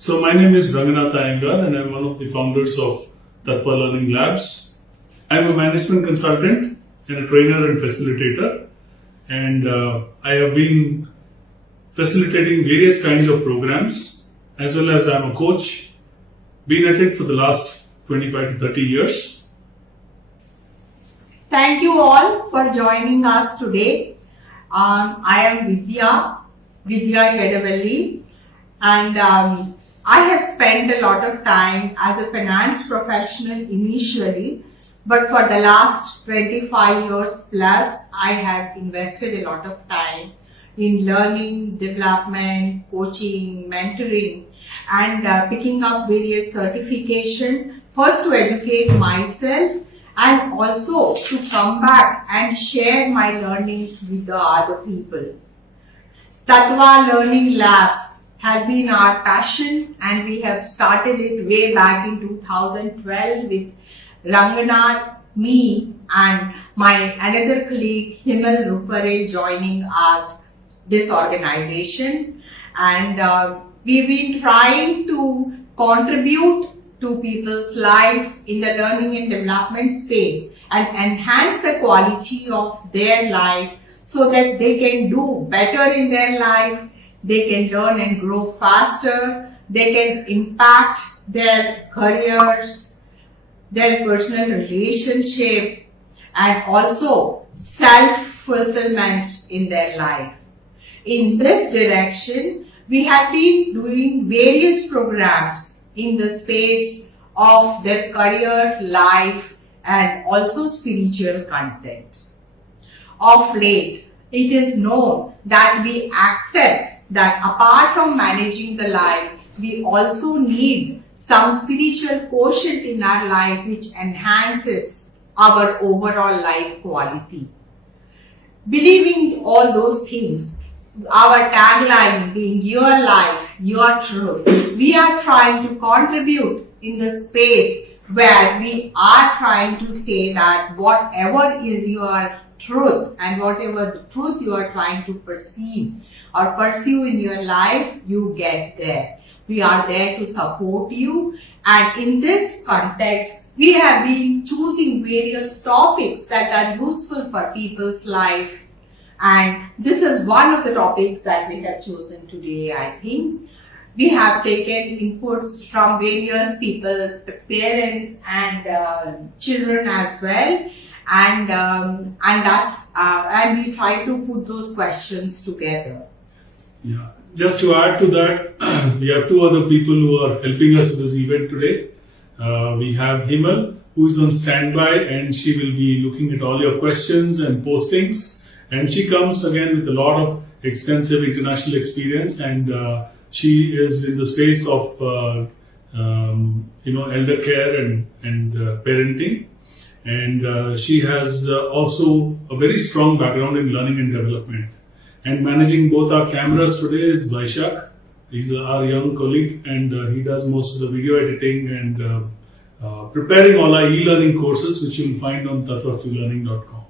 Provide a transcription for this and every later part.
So my name is Ranganath Iyengar and I'm one of the founders of Tattva Learning Labs. I'm a management consultant and a trainer and facilitator, and I have been facilitating various kinds of programs, as well as I'm a coach, been at it for the last 25 to 30 years. Thank you all for joining us today. I am Vidya Yedavalli, and I have spent a lot of time as a finance professional initially, but for the last 25 years plus, I have invested a lot of time in learning, development, coaching, mentoring, and picking up various certification, first to educate myself and also to come back and share my learnings with the other people. Tattva Learning Labs has been our passion, and we have started it way back in 2012 with Ranganath, me, and my another colleague Himal Rupare joining us, this organization. And we've been trying to contribute to people's life in the learning and development space and enhance the quality of their life so that they can do better in their life, they can learn and grow faster, they can impact their careers, their personal relationship, and also self-fulfillment in their life. In this direction, we have been doing various programs in the space of their career, life, and also spiritual content. Of late, it is known that we accept that apart from managing the life, we also need some spiritual quotient in our life which enhances our overall life quality. Believing all those things, our tagline being your life, your truth, we are trying to contribute in the space where we are trying to say that whatever is your truth and whatever the truth you are trying to perceive or pursue in your life, you get there. We are there to support you, and in this context, we have been choosing various topics that are useful for people's life. And this is one of the topics that we have chosen today, I think. We have taken inputs from various people, parents and children as well. And we try to put those questions together. Yeah. Just to add to that, we have two other people who are helping us with this event today. We have Himal, who is on standby, and she will be looking at all your questions and postings. And she comes again with a lot of extensive international experience, and she is in the space of elder care and parenting. And she has also a very strong background in learning and development. And managing both our cameras today is Vaishak. He's our young colleague, and he does most of the video editing and preparing all our e-learning courses, which you'll find on tattwaqlearning.com.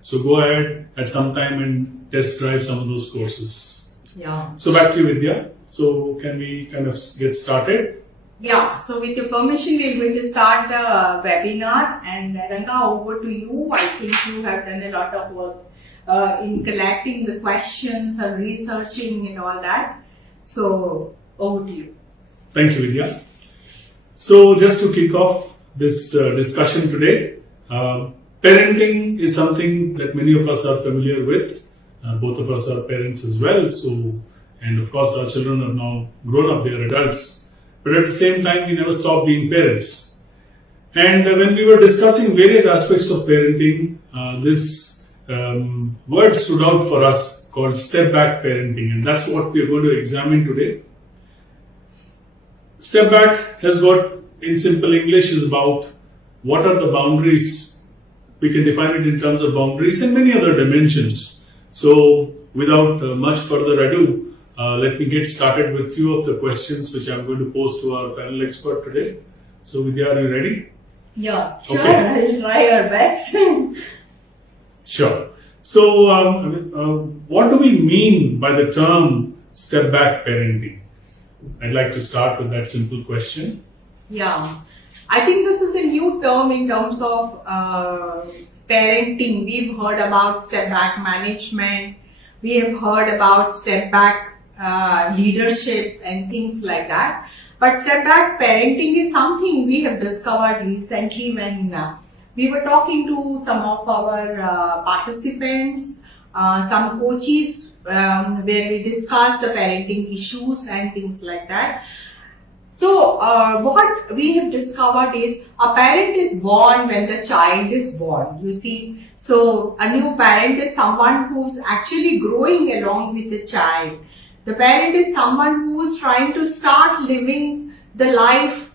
So go ahead at some time and test drive some of those courses. Yeah. So back to you, Vidya. So can we kind of get started? Yeah. So with your permission, we're going to start the webinar. And Ranga, over to you. I think you have done a lot of work in collecting the questions and researching and all that. So over to you. Thank you, Vidya. So just to kick off this discussion today, parenting is something that many of us are familiar with. Both of us are parents as well. And of course our children are now grown up, they are adults. But at the same time, we never stop being parents. And when we were discussing various aspects of parenting, this word stood out for us called Stepback Parenting. And that's what we are going to examine today. Stepback has got, in simple English, is about what are the boundaries. We can define it in terms of boundaries and many other dimensions. So without much further ado, let me get started with few of the questions which I'm going to pose to our panel expert today. So Vidya, are you ready? Yeah, sure. Okay. I'll try our best. Sure. So what do we mean by the term step back parenting? I'd like to start with that simple question. Yeah, I think this is a new term in terms of parenting. We've heard about step back management. We have heard about step back leadership and things like that. But step back parenting is something we have discovered recently when we were talking to some of our participants, some coaches, where we discussed the parenting issues and things like that. So, what we have discovered is a parent is born when the child is born. You see, so a new parent is someone who's actually growing along with the child. The parent is someone who is trying to start living the life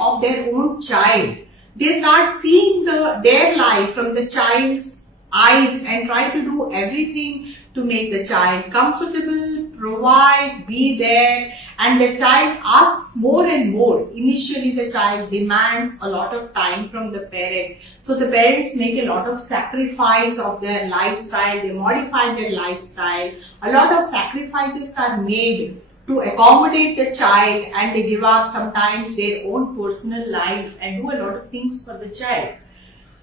of their own child. They start seeing their life from the child's eyes and try to do everything to make the child comfortable, provide, be there, and the child asks more and more. Initially, the child demands a lot of time from the parent. So the parents make a lot of sacrifice of their lifestyle, they modify their lifestyle. A lot of sacrifices are made to accommodate the child, and they give up sometimes their own personal life and do a lot of things for the child.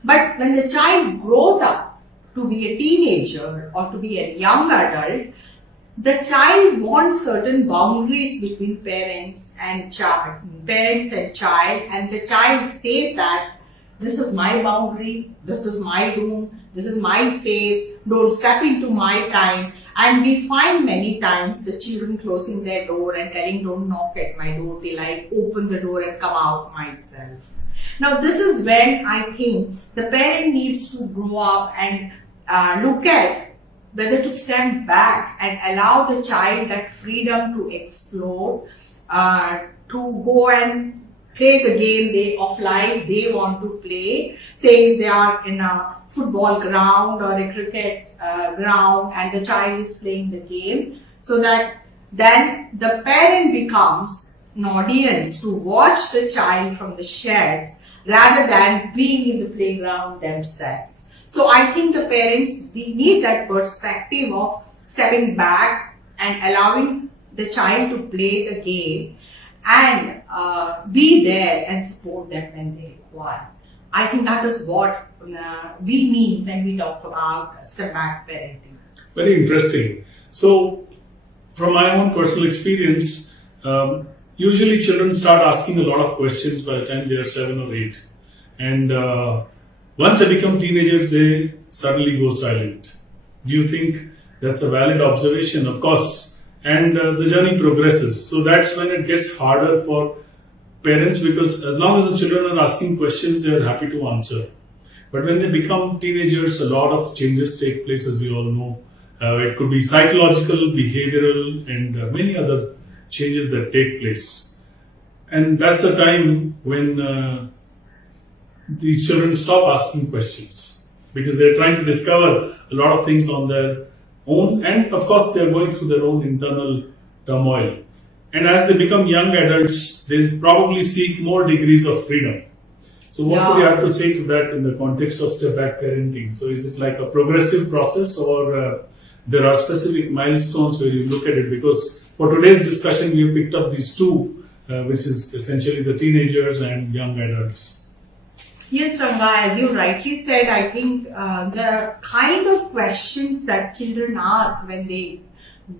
But when the child grows up to be a teenager or to be a young adult, the child wants certain boundaries between parents and child, and the child says that this is my boundary, this is my room, this is my space, don't step into my time. And we find many times the children closing their door and telling, don't knock at my door till I open the door and come out myself. Now this is when I think the parent needs to grow up and look at whether to stand back and allow the child that freedom to explore, to go and play the game of life they want to play. Say they are in a football ground or a cricket ground and the child is playing the game, so that then the parent becomes an audience to watch the child from the sheds rather than being in the playground themselves. So I think the parents, we need that perspective of stepping back and allowing the child to play the game and be there and support them when they require. I think that is what we mean when we talk about step back parenting. Very interesting. So, from my own personal experience, usually children start asking a lot of questions by the time they are 7 or 8. And once they become teenagers, they suddenly go silent. Do you think that's a valid observation? Of course. And the journey progresses. So that's when it gets harder for parents, because as long as the children are asking questions, they are happy to answer. But when they become teenagers, a lot of changes take place, as we all know. It could be psychological, behavioral, and many other changes that take place. And that's the time when these children stop asking questions, because they're trying to discover a lot of things on their own, and of course they're going through their own internal turmoil. And as they become young adults, they probably seek more degrees of freedom. So what would you have to say to that in the context of step-back parenting? So is it like a progressive process, or there are specific milestones where you look at it? Because for today's discussion, we picked up these two, which is essentially the teenagers and young adults. Yes, Ranga, as you rightly said, I think the kind of questions that children ask when they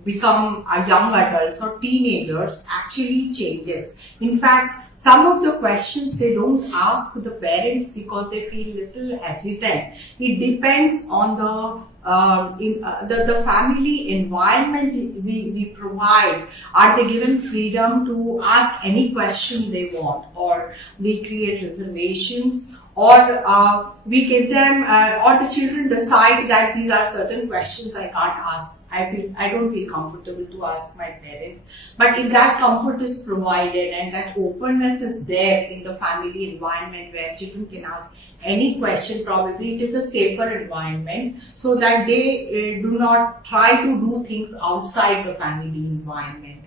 become young adults or teenagers actually changes. In fact, some of the questions they don't ask the parents because they feel little hesitant. It depends on the family environment we provide. Are they given freedom to ask any question they want, or we create reservations, or we give them, or the children decide that these are certain questions I can't ask. I don't feel comfortable to ask my parents. But if that comfort is provided and that openness is there in the family environment where children can ask any question, probably it is a safer environment, so that they do not try to do things outside the family environment.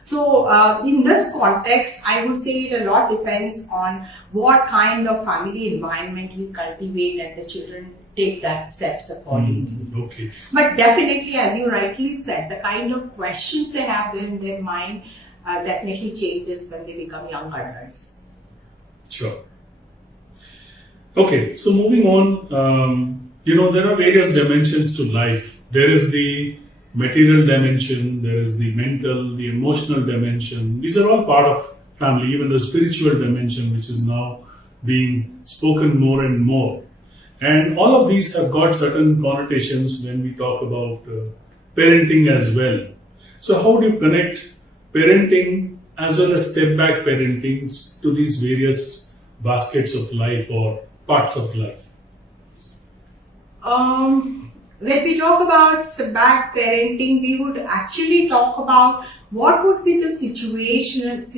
So in this context, I would say it a lot depends on what kind of family environment we cultivate and the children take that steps accordingly. Okay. But definitely, as you rightly said, the kind of questions they have in their mind definitely changes when they become young adults. Sure. Okay, so moving on, there are various dimensions to life. There is the material dimension, there is the mental, the emotional dimension. These are all part of family, even the spiritual dimension, which is now being spoken more and more. And all of these have got certain connotations when we talk about parenting as well. So how do you connect parenting as well as step-back parenting to these various baskets of life or parts of life? When we talk about step-back parenting, we would actually talk about what would be the situations,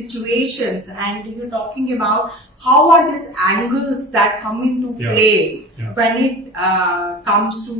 and you're talking about how are these angles that come into play when it comes to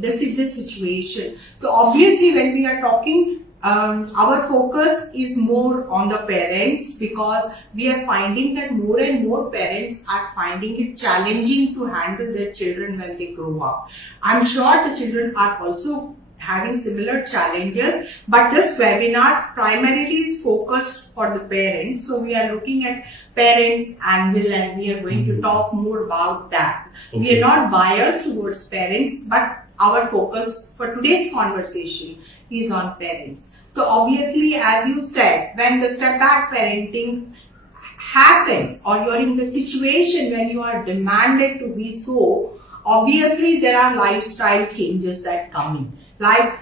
this situation. So obviously, when we are talking, our focus is more on the parents, because we are finding that more and more parents are finding it challenging to handle their children when they grow up. I'm sure the children are also having similar challenges, but this webinar primarily is focused for the parents. So we are looking at parents angle, and we are going to talk more about that. Okay. We are not biased towards parents, but our focus for today's conversation is on parents. So obviously, as you said, when the step-back parenting happens, or you're in the situation when you are demanded to be so, obviously there are lifestyle changes that come in. Like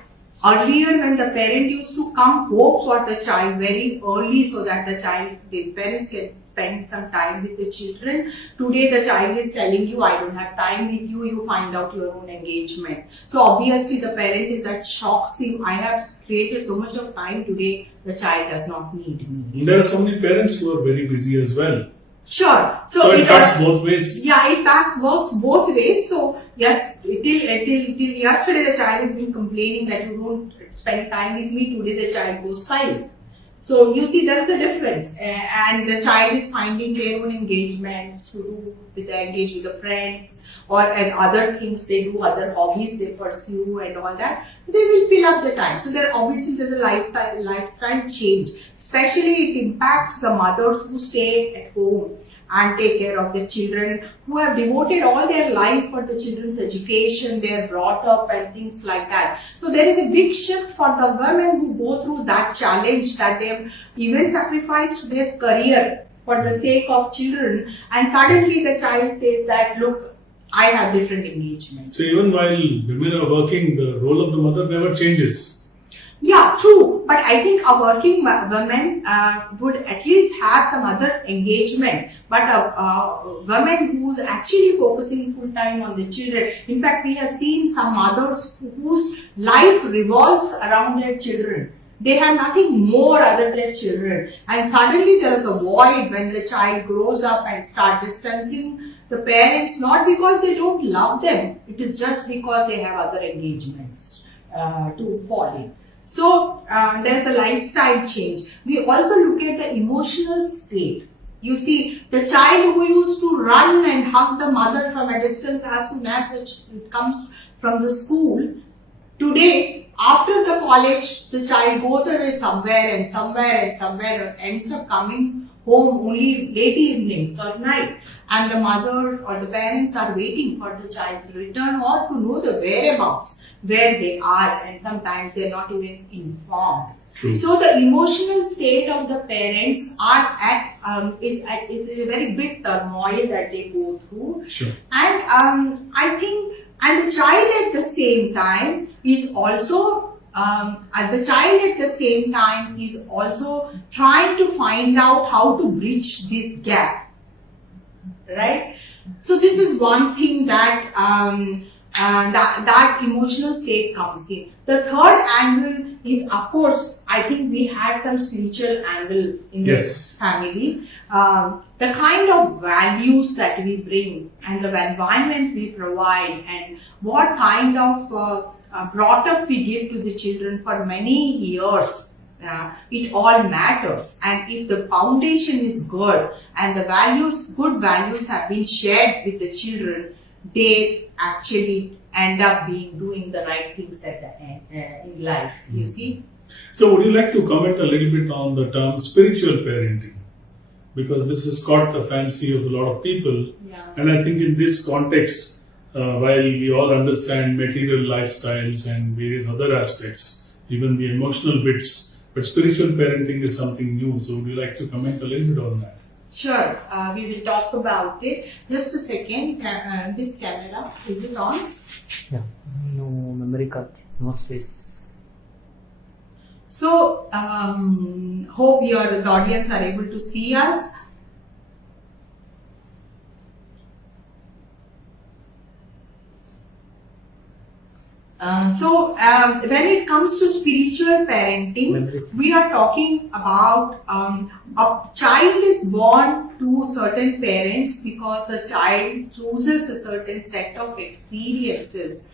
earlier, when the parent used to come home for the child very early so that the parents can spend some time with the children. Today the child is telling you, I don't have time with you, you find out your own engagement. So obviously the parent is at shock, see, I have created so much of time today, the child does not need me. There are so many parents who are very busy as well. Sure. So it cuts both ways. Yeah, it works both ways. So yes, till yesterday the child has been complaining that you don't spend time with me. Today the child goes silent. So you see, that's a difference, and the child is finding their own engagements to do. They engage with the friends, and other things they do, other hobbies they pursue, and all that. They will fill up the time. So there's a lifestyle change. Especially it impacts the mothers who stay at home and take care of the children, who have devoted all their life for the children's education, they're brought up and things like that. So there is a big shift for the women who go through that challenge, that they've even sacrificed their career for the sake of children, and suddenly the child says that, look, I have different engagements. So even while women are working, the role of the mother never changes. Yeah, true. But I think a working woman would at least have some other engagement. But a woman who's actually focusing full time on the children. In fact, we have seen some mothers whose life revolves around their children. They have nothing more other than their children. And suddenly there is a void when the child grows up and start distancing the parents, not because they don't love them. It is just because they have other engagements to fall in. So there's a lifestyle change. We also look at the emotional state. You see, the child who used to run and hug the mother from a distance as soon as it comes from the school, today, after the college, the child goes away somewhere and ends up coming home only late evenings or night, and the mothers or the parents are waiting for the child's return or to know the whereabouts, where they are, and sometimes they're not even informed. True. So the emotional state of the parents is a very big turmoil that they go through. Sure. And I think, and the child at the same time is also trying to find out how to bridge this gap, right? So this is one thing that that emotional state comes in. The third angle is, of course, I think we had some spiritual angle in this family. The kind of values that we bring and the environment we provide, and what kind of brought up we give to the children for many years, it all matters. And if the foundation is good and the good values have been shared with the children, they actually end up doing the right things at the end in life. You see. So would you like to comment a little bit on the term spiritual parenting? Because this has caught the fancy of a lot of people. Yeah. And I think in this context, while we all understand material lifestyles and various other aspects, even the emotional bits, but spiritual parenting is something new. So would you like to comment a little bit on that? Sure, we will talk about it. Just a second, this camera, is it on? Yeah, no memory card, no space. So, hope the audience are able to see us. When it comes to spiritual parenting, we are talking about a child is born to certain parents because the child chooses a certain set of experiences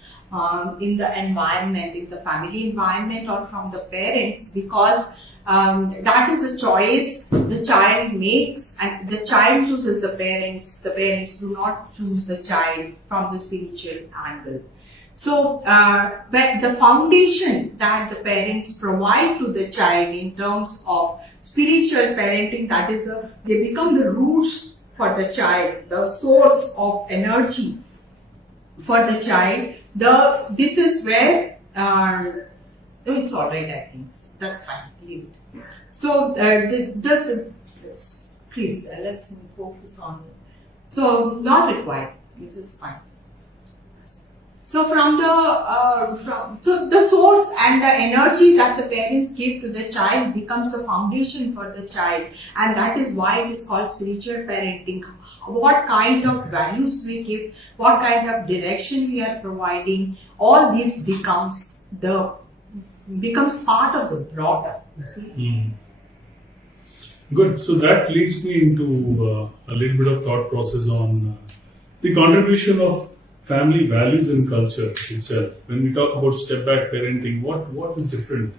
in the environment, in the family environment or from the parents, because that is a choice the child makes, and the child chooses the parents do not choose the child from the spiritual angle. So, but the foundation that the parents provide to the child in terms of spiritual parenting, that is, they become the roots for the child, the source of energy for the child. This is where, it's alright, I think, that's fine, leave it. So, please, let's focus on it. So, not required, this is fine. So so the source and the energy that the parents give to the child becomes a foundation for the child, and that is why it is called spiritual parenting. What kind of values we give, what kind of direction we are providing, all this becomes part of the broader. You see. Good. So that leads me into a little bit of thought process on the contribution of family values and culture itself. When we talk about step-back parenting, what is different?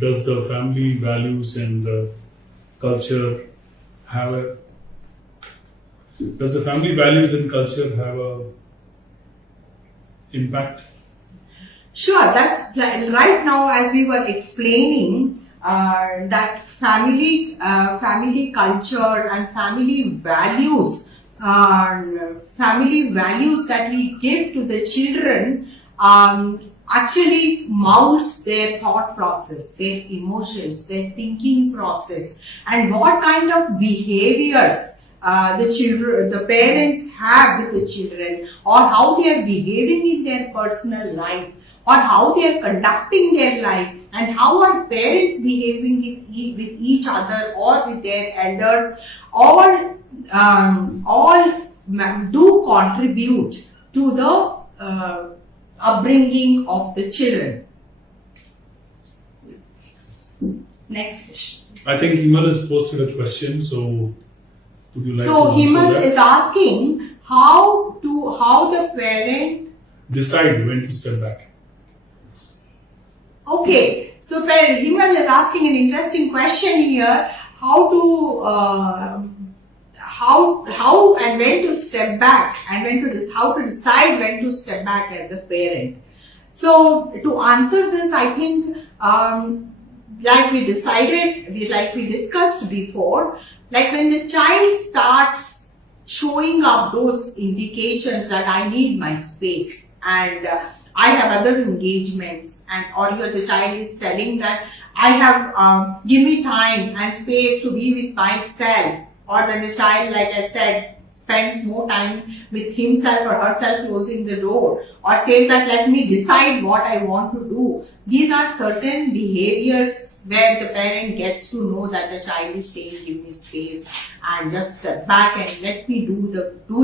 Does the family values and culture have a impact? Sure, that's right now, as we were explaining, that family culture and family values that we give to the children actually molds their thought process, their emotions, their thinking process, and what kind of behaviors the parents have with the children, or how they are behaving in their personal life, or how they are conducting their life, and how are parents behaving with each other or with their elders, all do contribute to the upbringing of the children. Next question. I think Himal has posted a question, so would you like to answer Himal that? is asking how the parent decide when to step back. Okay, so Himal is asking an interesting question here. How and when to step back, and how to decide when to step back as a parent. So to answer this, I think like we discussed before, like when the child starts showing up those indications that I need my space and I have other engagements, and the child is telling that I have give me time and space to be with myself, or when the child, like I said, spends more time with himself or herself closing the door, or says that let me decide what I want to do. These are certain behaviors where the parent gets to know that the child is saying give me space and just step back and let me do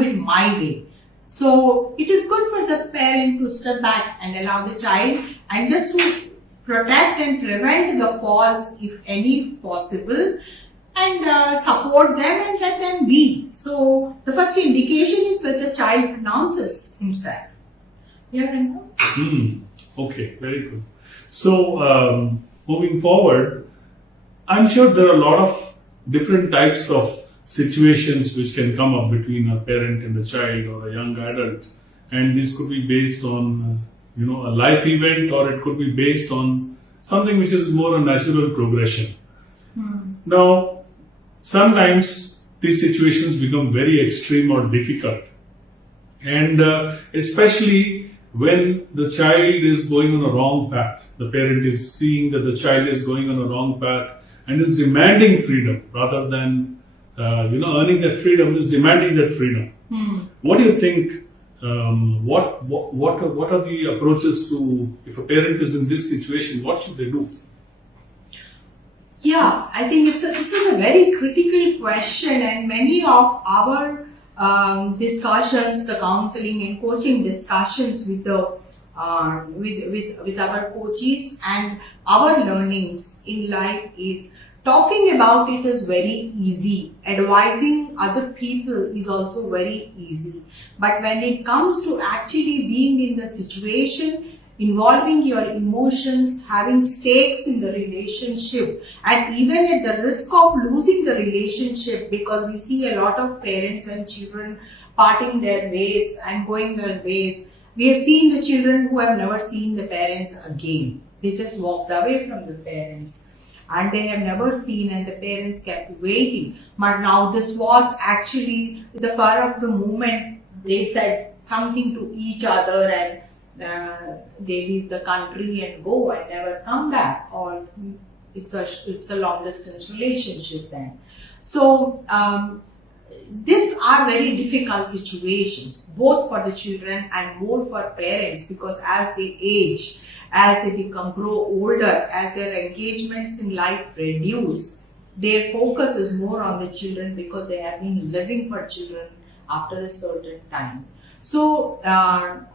it my way. So it is good for the parent to step back and allow the child, and just to protect and prevent the falls if any possible, and support them and let them be. So the first indication is when the child pronounces himself. Yeah, Renko? Okay, very good. So moving forward, I'm sure there are a lot of different types of situations which can come up between a parent and a child or a young adult, and this could be based on a life event, or it could be based on something which is more a natural progression. Now, sometimes these situations become very extreme or difficult, and especially when the child is going on a wrong path. The parent is seeing that the child is going on a wrong path and is demanding freedom rather than earning that freedom, is demanding that freedom. What do you think? What are the approaches to, if a parent is in this situation, what should they do? Yeah, I think this is a very critical question, and many of our discussions, the counseling and coaching discussions with the with our coaches and our learnings in life is talking about it is very easy. Advising other people is also very easy. But when it comes to actually being in the situation, involving your emotions, having stakes in the relationship, and even at the risk of losing the relationship, because we see a lot of parents and children parting their ways and going their ways. We have seen the children who have never seen the parents again. They just walked away from the parents and they have never seen, and the parents kept waiting. But now this was actually the fur of the moment. They said something to each other and they leave the country and go and never come back, or it's a long distance relationship then. So these are very difficult situations, both for the children and more for parents, because as they age, as they grow older, as their engagements in life reduce, their focus is more on the children because they have been living for children after a certain time. So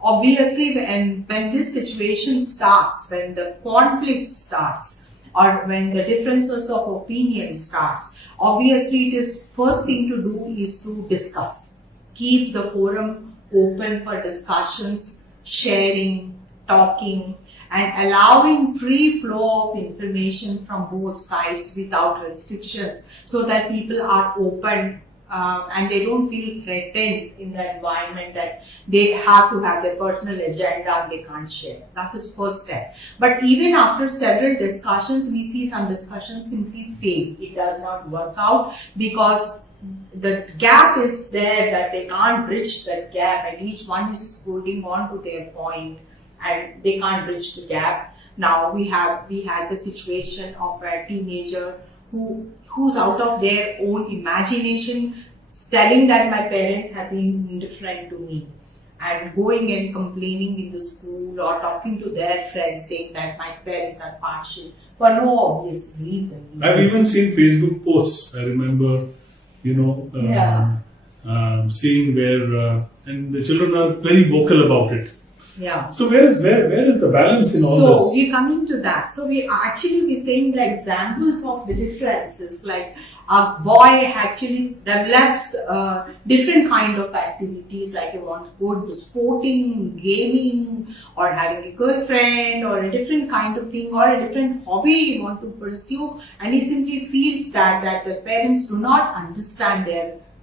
obviously when this situation starts, when the conflict starts, or when the differences of opinion starts, obviously it is first thing to do is to discuss. Keep the forum open for discussions, sharing, talking, and allowing free flow of information from both sides without restrictions, so that people are open and they don't feel threatened in the environment that they have to have their personal agenda and they can't share. That is first step. But even after several discussions, we see some discussions simply fail. It does not work out because the gap is there, that they can't bridge that gap, and each one is holding on to their point and they can't bridge the gap. Now we had the situation of a teenager who's out of their own imagination telling that my parents have been indifferent to me, and going and complaining in the school or talking to their friends saying that my parents are partial for no obvious reason. I've even seen Facebook posts. I remember, seeing where and the children are very vocal about it. Yeah. So where is the balance in all this? So we're coming to that. So we're saying the examples of the differences, like a boy actually develops different kind of activities, like you want to go to sporting, gaming, or having a girlfriend, or a different kind of thing, or a different hobby you want to pursue, and he simply feels that the parents do not understand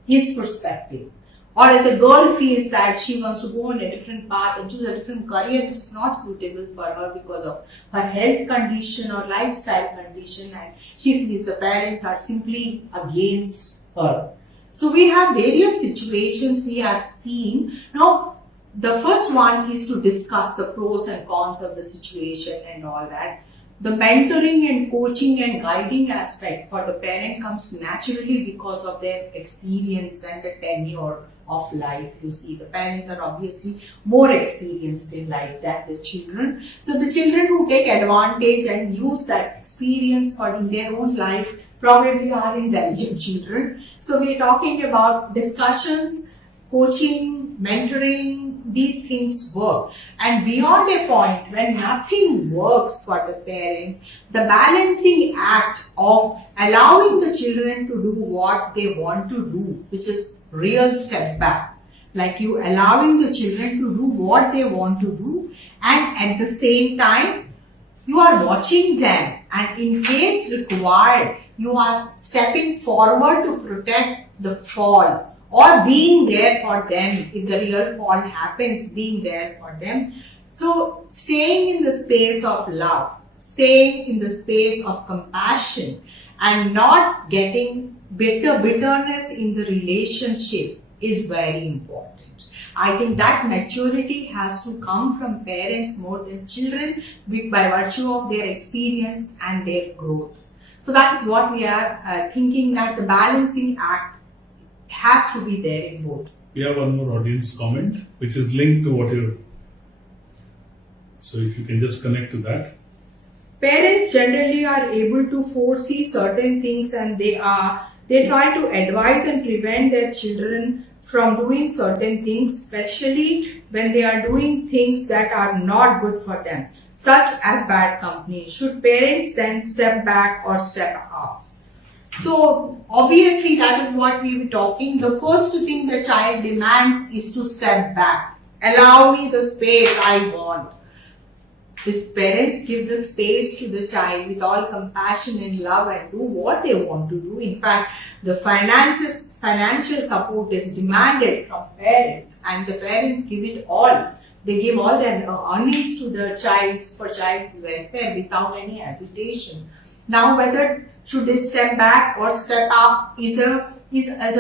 his perspective. Or if the girl feels that she wants to go on a different path and choose a different career that is not suitable for her because of her health condition or lifestyle condition, and she feels the parents are simply against her. So we have various situations we have seen. Now, the first one is to discuss the pros and cons of the situation and all that. The mentoring and coaching and guiding aspect for the parent comes naturally because of their experience and the tenure of life. You see, the parents are obviously more experienced in life than the children. So the children who take advantage and use that experience for in their own life probably are intelligent children. So we are talking about discussions, coaching, mentoring. These things work. And beyond a point, when nothing works for the parents, the balancing act of allowing the children to do what they want to do, which is real step back, like you allowing the children to do what they want to do, and at the same time You are watching them, and in case required, you are stepping forward to protect the fall or being there for them if the real fall happens, being there for them. So staying in the space of love, staying in the space of compassion, and not getting bitterness in the relationship is very important. I think that maturity has to come from parents more than children by virtue of their experience and their growth. So that is what we are thinking, that the balancing act has to be there in both. We have one more audience comment which is linked to what you're. So if you can just connect to that. Parents generally are able to foresee certain things, and they try to advise and prevent their children from doing certain things, especially when they are doing things that are not good for them, such as bad company. Should parents then step back or step up? So obviously that is what we were talking. The first thing the child demands is to step back. Allow me the space I want. The parents give the space to the child with all compassion and love and do what they want to do. In fact, the financial support is demanded from parents, and the parents give it all. They give all their earnings to the child's welfare without any hesitation. Now, whether should they step back or step up is a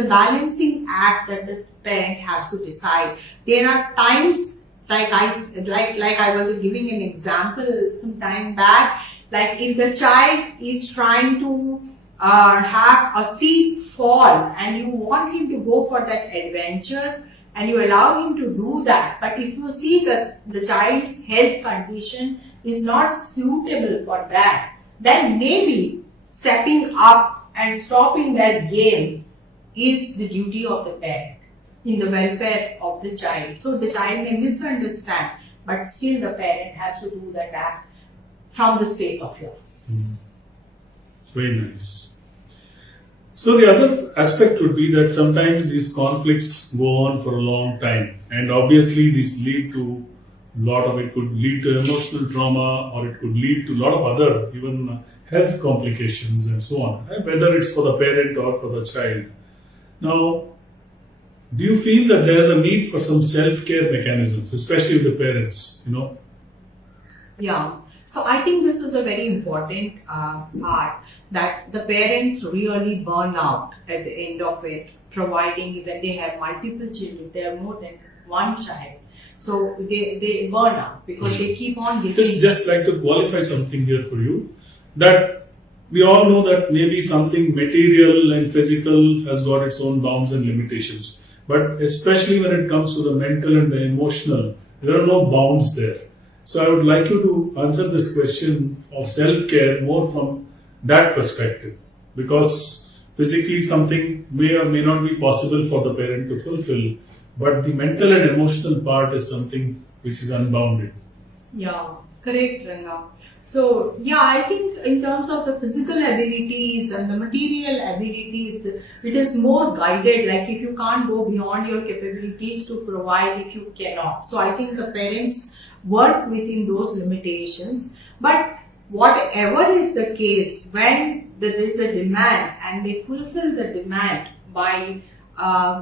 balancing act that the parent has to decide. There are times, like I was giving an example some time back, like if the child is trying to have a steep fall and you want him to go for that adventure and you allow him to do that, but if you see the child's health condition is not suitable for that, then maybe stepping up and stopping that game is the duty of the parent in the welfare of the child. So the child may misunderstand, but still the parent has to do that act from the space of love. Very nice. So the other aspect would be that sometimes these conflicts go on for a long time, and obviously these lead to it could lead to emotional trauma, or it could lead to a lot of other even health complications and so on, whether it's for the parent or for the child. Now, do you feel that there's a need for some self-care mechanisms, especially with the parents, Yeah. So I think this is a very important part, that the parents really burn out at the end of it, providing when they have multiple children, they have more than one child. So they burn out because they keep on giving. Just like to qualify something here for you, that we all know that maybe something material and physical has got its own bounds and limitations. But especially when it comes to the mental and the emotional, there are no bounds there. So I would like you to answer this question of self-care more from that perspective, because physically something may or may not be possible for the parent to fulfill, but the mental and emotional part is something which is unbounded. Yeah, correct, Ranga. So, yeah, I think in terms of the physical abilities and the material abilities, it is more guided, like if you can't go beyond your capabilities to provide, if you cannot. So, I think the parents work within those limitations. But whatever is the case, when there is a demand and they fulfill the demand by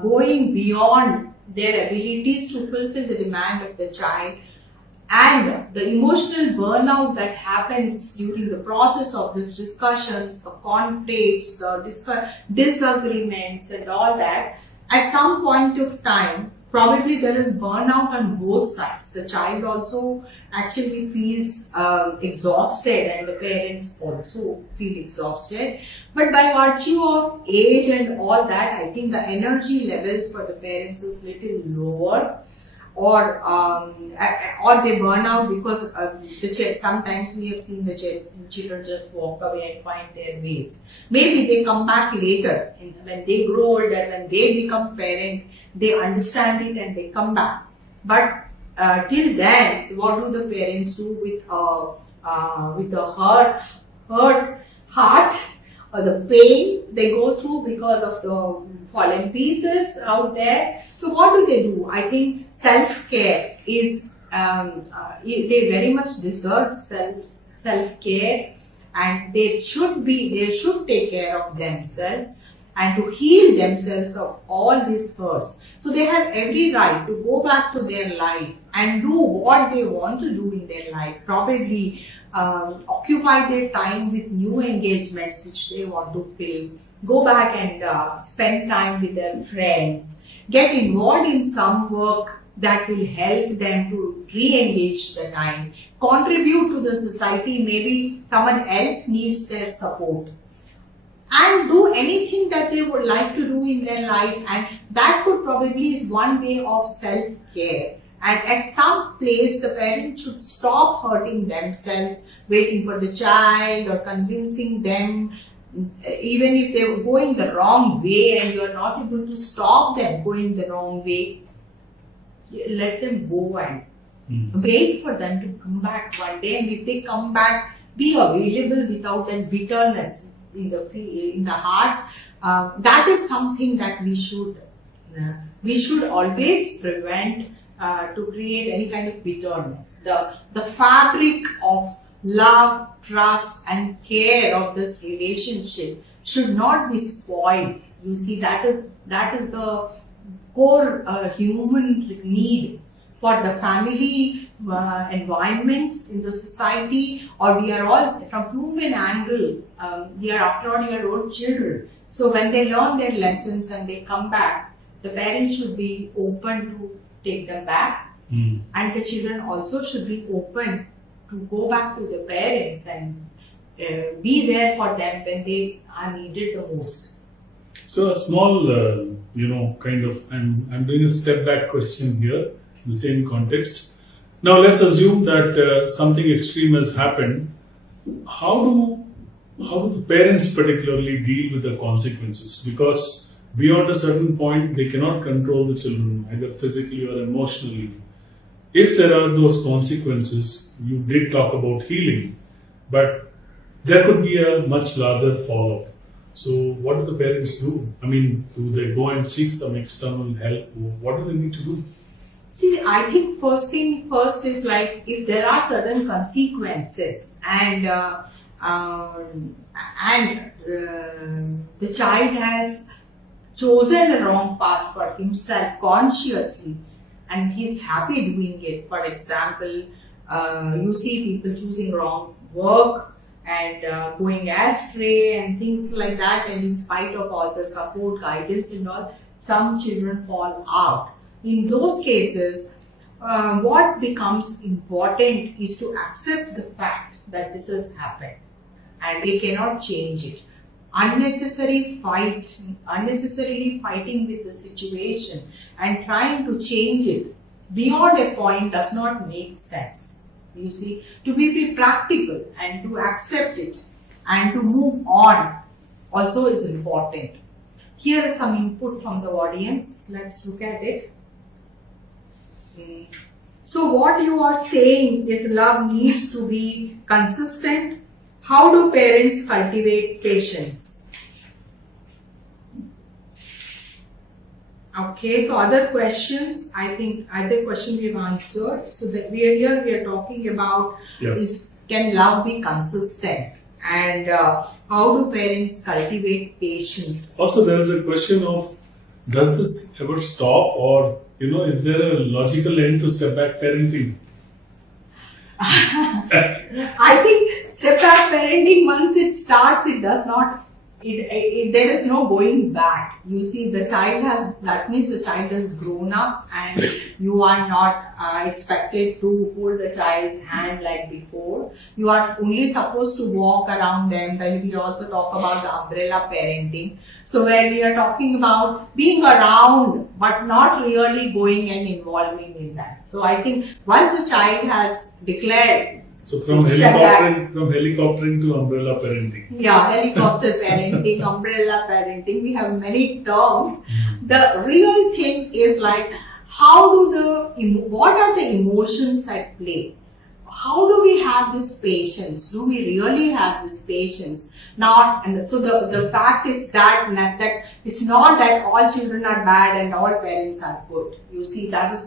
going beyond their abilities to fulfill the demand of the child, and the emotional burnout that happens during the process of these discussions, of conflicts, disagreements and all that, at some point of time, probably there is burnout on both sides. The child also actually feels exhausted, and the parents also feel exhausted. But by virtue of age and all that, I think the energy levels for the parents is little lower, or they burn out because sometimes we have seen the children just walk away and find their ways. Maybe they come back later, when they grow older, when they become parent, they understand it and they come back. But till then, what do the parents do with the hurt heart, or the pain they go through because of the fallen pieces out there? So what do? I think self-care is, they very much deserve self-care, and they should take care of themselves and to heal themselves of all these hurts. So they have every right to go back to their life and do what they want to do in their life. Probably occupy their time with new engagements which they want to fill. Go back and spend time with their friends. Get involved in some work that will help them to re-engage the time. Contribute to the society. Maybe someone else needs their support. And do anything that they would like to do in their life, and that could probably is one way of self-care. And at some place, the parents should stop hurting themselves, waiting for the child or convincing them, even if they were going the wrong way and you are not able to stop them going the wrong way, let them go and wait for them to come back one day. And if they come back, be available without that bitterness in the hearts. That is something that we should always prevent, to create any kind of bitterness. The fabric of love, trust and care of this relationship should not be spoiled. You see, that is the core human need for the family environments in the society, or we are all from human angle, we are after all your own children. So when they learn their lessons and they come back, the parents should be open to take them back, and the children also should be open to go back to the parents and be there for them when they are needed the most. So a small, kind of, I'm doing a step back question here in the same context. Now let's assume that something extreme has happened. How do the parents particularly deal with the consequences? Because beyond a certain point, they cannot control the children, either physically or emotionally. If there are those consequences, you did talk about healing, but there could be a much larger fallout. So what do the parents do? I mean, do they go and seek some external help? What do they need to do? See, I think first is like, if there are certain consequences and the child has chosen a wrong path for himself consciously and he's happy doing it. For example, you see people choosing wrong work and going astray and things like that, and in spite of all the support, guidance and all, some children fall out. In those cases, what becomes important is to accept the fact that this has happened and they cannot change it. Unnecessarily fighting with the situation and trying to change it beyond a point does not make sense. You see, to be practical and to accept it and to move on also is important. Here is some input from the audience. Let's look at it. So what you are saying is love needs to be consistent. How do parents cultivate patience? Okay, so other questions, I think other question we've answered. So that we are talking about is, can love be consistent? And how do parents cultivate patience? Also, there is a question of, does this ever stop, or is there a logical end to step-back parenting? I think step-back parenting, once it starts, it does not. There is no going back. You see, that means the child has grown up and you are not expected to hold the child's hand like before. You are only supposed to walk around them. Then we also talk about the umbrella parenting. So where we are talking about being around but not really going and involving in that. So I think once the child has declared, so from helicoptering to umbrella parenting. Yeah, helicopter parenting, umbrella parenting, we have many terms. The real thing is like, what are the emotions at play? How do we have this patience? Do we really have this patience? So the fact is that it's not that all children are bad and all parents are good. You see, to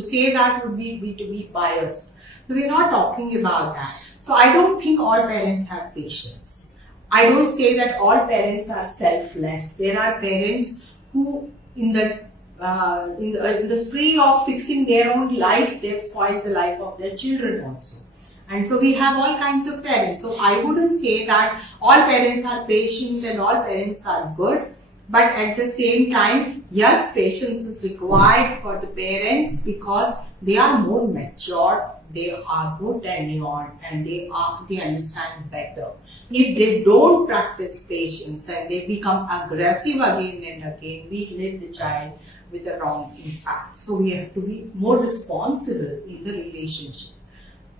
say that would be to be biased. So we're not talking about that. So I don't think all parents have patience. I don't say that all parents are selfless. There are parents who, in the spree of fixing their own life, they've spoiled the life of their children also. And so we have all kinds of parents. So I wouldn't say that all parents are patient and all parents are good. But at the same time, yes, patience is required for the parents because they are more mature, they are more tenured, and they understand better. If they don't practice patience and they become aggressive again and again, we leave the child with a wrong impact. So we have to be more responsible in the relationship.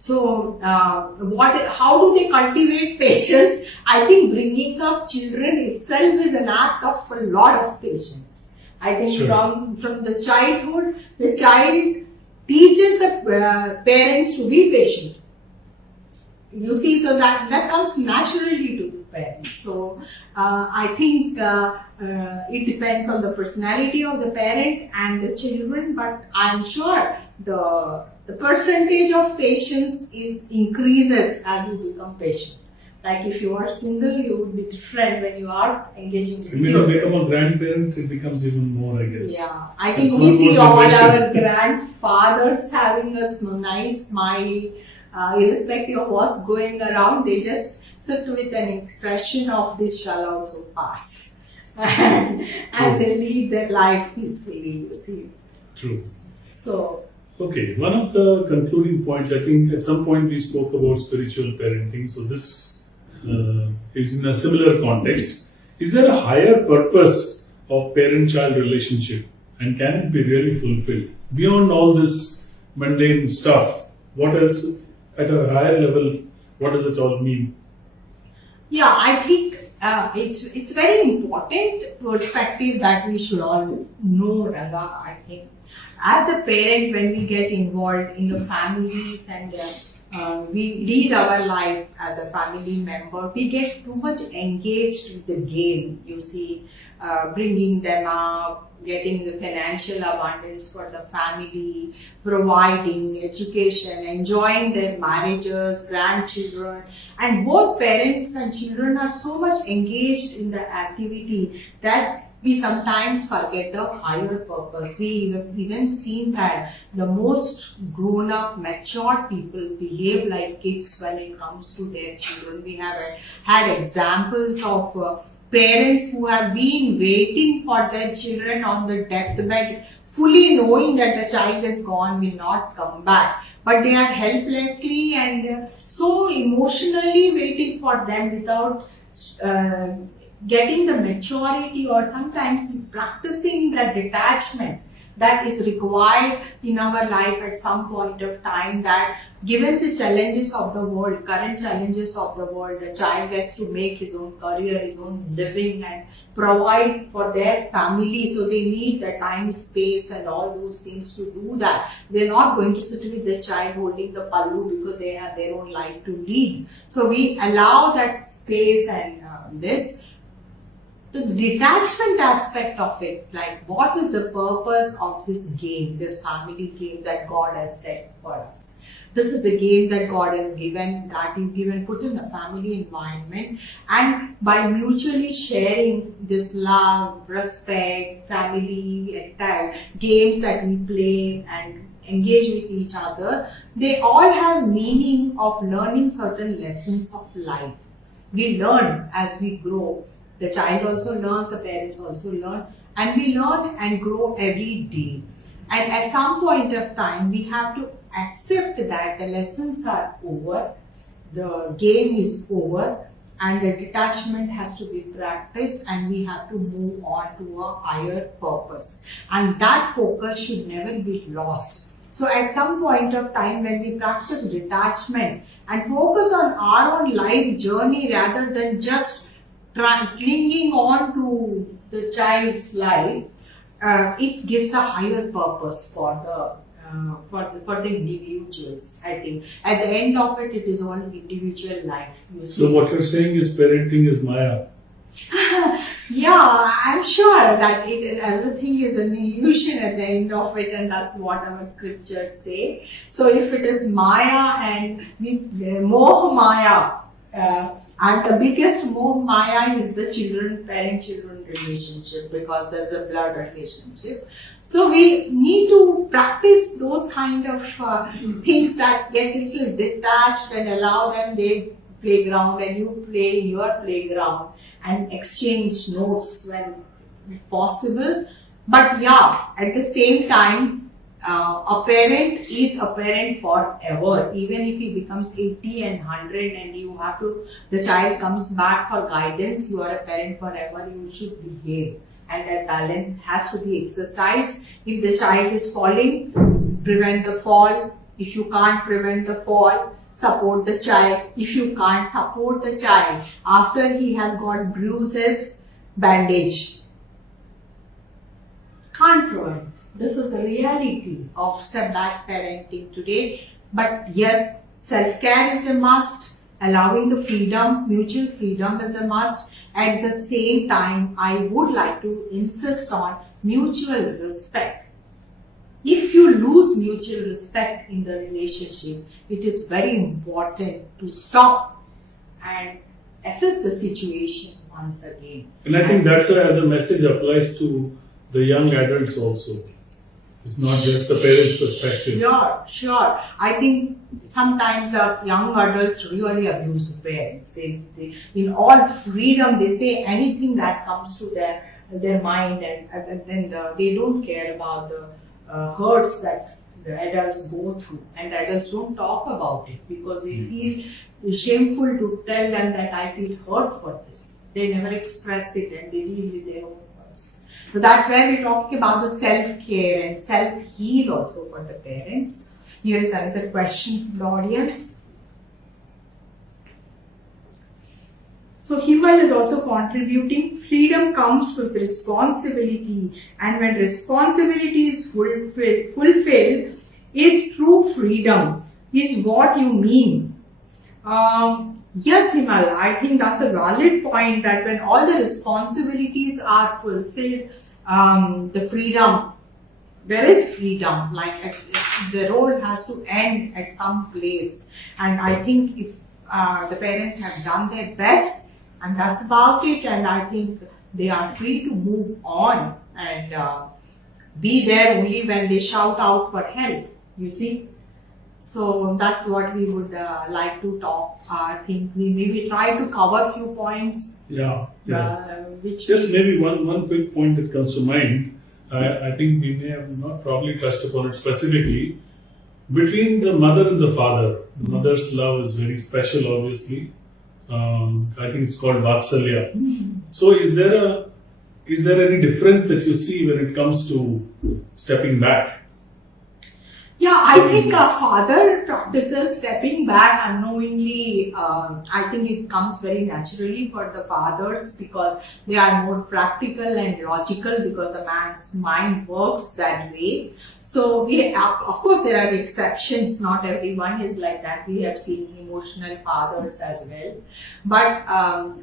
So, how do they cultivate patience? I think bringing up children itself is an act of a lot of patience. I think from the childhood, the child teaches the parents to be patient. You see, so that comes naturally to the parents. So, I think it depends on the personality of the parent and the children, but I'm sure the percentage of patience increases as you become patient. Like if you are single, you would be different when you are engaging with When you become a grandparent, it becomes even more, I guess. Yeah, I think we see all our grandfathers having a nice smile, irrespective of what's going around. They just sit with an expression of this shall also pass. And they lead their life peacefully, you see. True. So, okay, one of the concluding points, I think at some point we spoke about spiritual parenting, so this is in a similar context. Is there a higher purpose of parent-child relationship, and can it be really fulfilled? Beyond all this mundane stuff, what else, at a higher level, what does it all mean? yeah, I think it's very important perspective that we should all know, Ranga. I think as a parent, when we get involved in the families and we lead our life as a family member, we get too much engaged with the game. You see, bringing them up, getting the financial abundance for the family, providing education, enjoying their marriages, grandchildren, and both parents and children are so much engaged in the activity that we sometimes forget the higher purpose. We have even seen that the most grown-up, mature people behave like kids when it comes to their children. We have had examples of parents who have been waiting for their children on the deathbed, fully knowing that the child is gone, will not come back. But they are helplessly and so emotionally waiting for them without getting the maturity or sometimes practicing the detachment that is required in our life at some point of time, that given the challenges of the world, current challenges of the world, the child has to make his own career, his own living and provide for their family. So they need the time, space and all those things to do that. They're not going to sit with the child holding the pallu because they have their own life to lead. So we allow that space and this. The detachment aspect of it, like what is the purpose of this game, this family game that God has set for us? This is a game that God has given, that is given, put in a family environment, and by mutually sharing this love, respect, family, and games that we play and engage with each other, they all have meaning of learning certain lessons of life. We learn as we grow. The child also learns, the parents also learn, and we learn and grow every day. And at some point of time, we have to accept that the lessons are over, the game is over, and the detachment has to be practiced, and we have to move on to a higher purpose. And that focus should never be lost. So at some point of time, when we practice detachment and focus on our own life journey rather than just clinging on to the child's life, it gives a higher purpose for the individuals. I think at the end of it, it is all individual life. So what you're saying is parenting is Maya. Yeah, I'm sure that everything is an illusion at the end of it, and that's what our scriptures say. So if it is Maya and Moh Maya, and the biggest Moh Maya is the parent-children relationship, because there's a blood relationship. So we need to practice those kind of things that get a little detached and allow them their playground, and you play in your playground and exchange notes when possible. But yeah, at the same time, a parent is a parent forever. Even if he becomes 80 and 100 and the child comes back for guidance, you are a parent forever, you should behave. And that balance has to be exercised. If the child is falling, prevent the fall. If you can't prevent the fall, support the child. If you can't support the child after he has got bruises, bandage. Can't prevent. This is the reality of step-back parenting today. But yes, self-care is a must. Allowing the freedom, mutual freedom is a must. At the same time, I would like to insist on mutual respect. If you lose mutual respect in the relationship, it is very important to stop and assess the situation once again. And I think that's as a message applies to the young adults also. It's not just the parents' perspective. Sure. I think sometimes young adults really abuse the parents. They, in all freedom, they say anything that comes to their mind, and then they don't care about the hurts that the adults go through, and the adults don't talk about it because they feel shameful to tell them that I feel hurt for this. They never express it, and they deal with their own hurts. So that's where we talk about the self-care and self-heal also for the parents. Here is another question from the audience. So Himal is also contributing. Freedom comes with responsibility, and when responsibility is fulfilled, is true freedom, is what you mean. Yes, Himal, I think that's a valid point, that when all the responsibilities are fulfilled, the freedom, there is freedom, like the role has to end at some place. And I think if the parents have done their best, and that's about it, and I think they are free to move on and be there only when they shout out for help, you see. So that's what we would like to talk. I think we maybe try to cover a few points. Yeah. Just maybe one quick point that comes to mind. I think we may have not probably touched upon it specifically. Between the mother and the father, the mother's love is very special, obviously. I think it's called Vatsalya. So is there any difference that you see when it comes to stepping back? Yeah, I think a father practices stepping back unknowingly. I think it comes very naturally for the fathers because they are more practical and logical, because a man's mind works that way. So of course there are exceptions, not everyone is like that. We have seen emotional fathers as well. But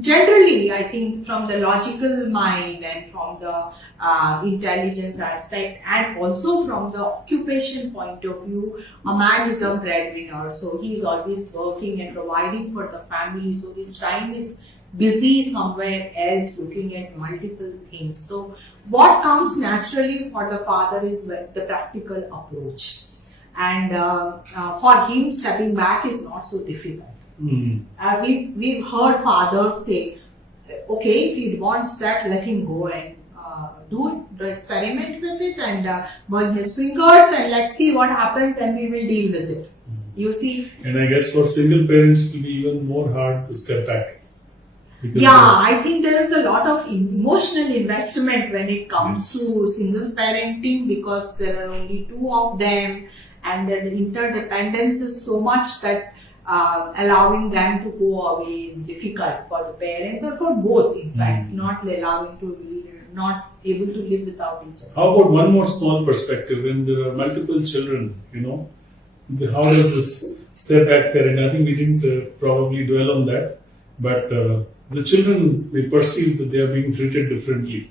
generally, I think from the logical mind and from the intelligence aspect, and also from the occupation point of view, a man is a breadwinner, so he is always working and providing for the family, so his time is busy somewhere else looking at multiple things. So what comes naturally for the father is the practical approach, and for him stepping back is not so difficult. We've heard fathers say, okay, if he wants that, let him go and do experiment with it and burn his fingers, and let's see what happens, and we will deal with it. You see? And I guess for single parents it will be even more hard to step back. I think there is a lot of emotional investment when it comes to single parenting, because there are only two of them, and the interdependence is so much that allowing them to go away is difficult for the parents, or for both, in fact, not able to live without each other. How about one more small perspective? When there are multiple children, how does this step back parent? I think we didn't probably dwell on that, but the children may perceive that they are being treated differently.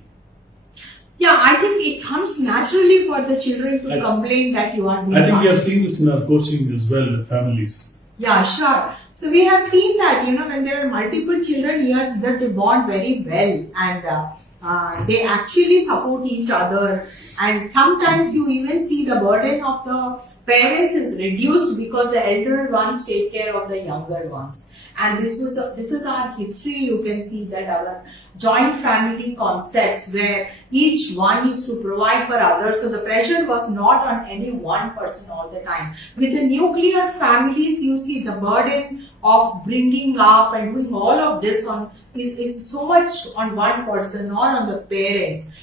Yeah, I think it comes naturally for the children to I- complain that you are being I think we have punished. seen this in our coaching as well with families. Yeah, sure. So we have seen that, when there are multiple children here, that they bond very well and they actually support each other. And sometimes you even see the burden of the parents is reduced because the elder ones take care of the younger ones. And this is our history. You can see that our joint family concepts where each one is to provide for others. So the pressure was not on any one person all the time. With the nuclear families, you see the burden of bringing up and doing all of this is so much on one person, not on the parents.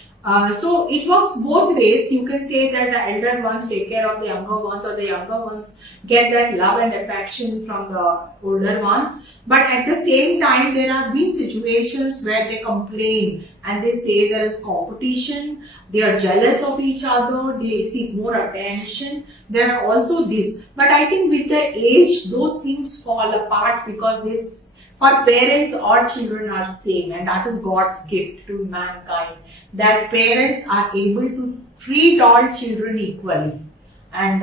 So it works both ways. You can say that the elder ones take care of the younger ones, or the younger ones get that love and affection from the older ones. But at the same time, there have been situations where they complain and they say there is competition, they are jealous of each other, they seek more attention. There are also this. But I think with the age, those things fall apart because for parents, all children are same, and that is God's gift to mankind. That parents are able to treat all children equally, and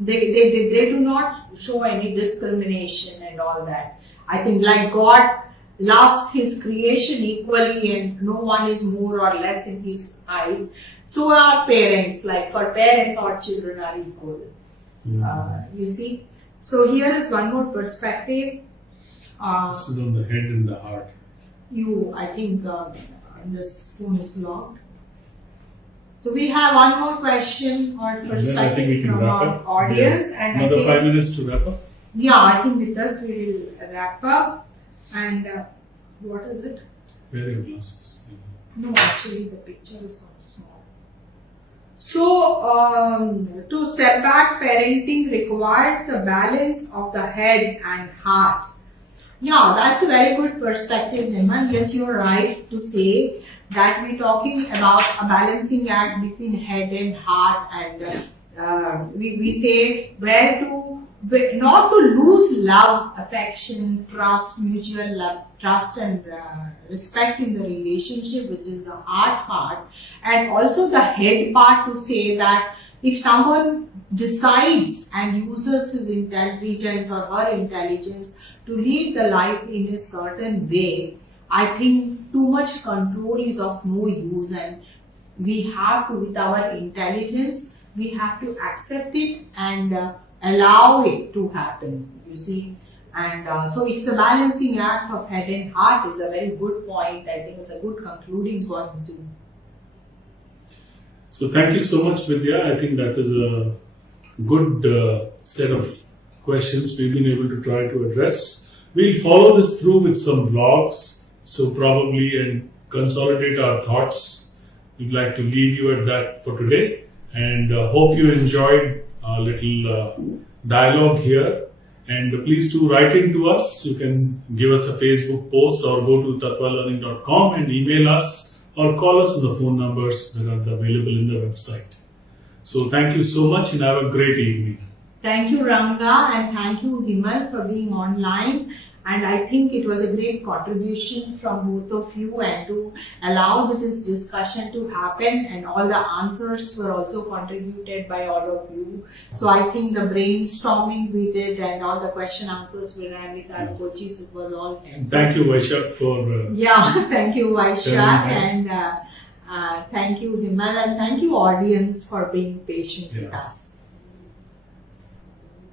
they do not show any discrimination and all that. I think like God loves His creation equally, and no one is more or less in His eyes. So are parents. Like for parents, all children are equal. You see. So here is one more perspective. This is on the head and the heart. I think this phone is locked. So we have one more question or And then I think we perspective can from wrap our up. audience. Yeah. And I Another think, 5 minutes to wrap up. yeah, I think with this we will wrap up. And what is it? Where are your glasses? No, actually the picture is not small. So, to step back, parenting requires a balance of the head and heart. Yeah, that's a very good perspective, Nirmal. Yes, you're right to say that we're talking about a balancing act between head and heart, and we say not to lose love, affection, trust, mutual love, trust and respect in the relationship, which is the heart part, and also the head part, to say that if someone decides and uses his intelligence or her intelligence to lead the life in a certain way, I think too much control is of no use, and we have to, with our intelligence, we have to accept it and allow it to happen, you see. And so it's a balancing act of head and heart is a very good point. I think it's a good concluding point too. So thank you so much, Vidya. I think that is a good set of questions we've been able to try to address. We'll follow this through with some vlogs, so probably and consolidate our thoughts. We'd like to leave you at that for today, and hope you enjoyed our little dialogue here. And please do write in to us. You can give us a Facebook post or go to tatvalearning.com and email us or call us on the phone numbers that are available in the website. So thank you so much and have a great evening. Thank you, Ranga, and thank you, Vimal, for being online. And I think it was a great contribution from both of you, and to allow this discussion to happen, and all the answers were also contributed by all of you. So I think the brainstorming we did and all the question answers we ran with our coaches, it was all And thank you, Vaishak, for yeah, thank you, Vaishak, Standing and thank you, Vimal, and thank you, audience, for being patient with us.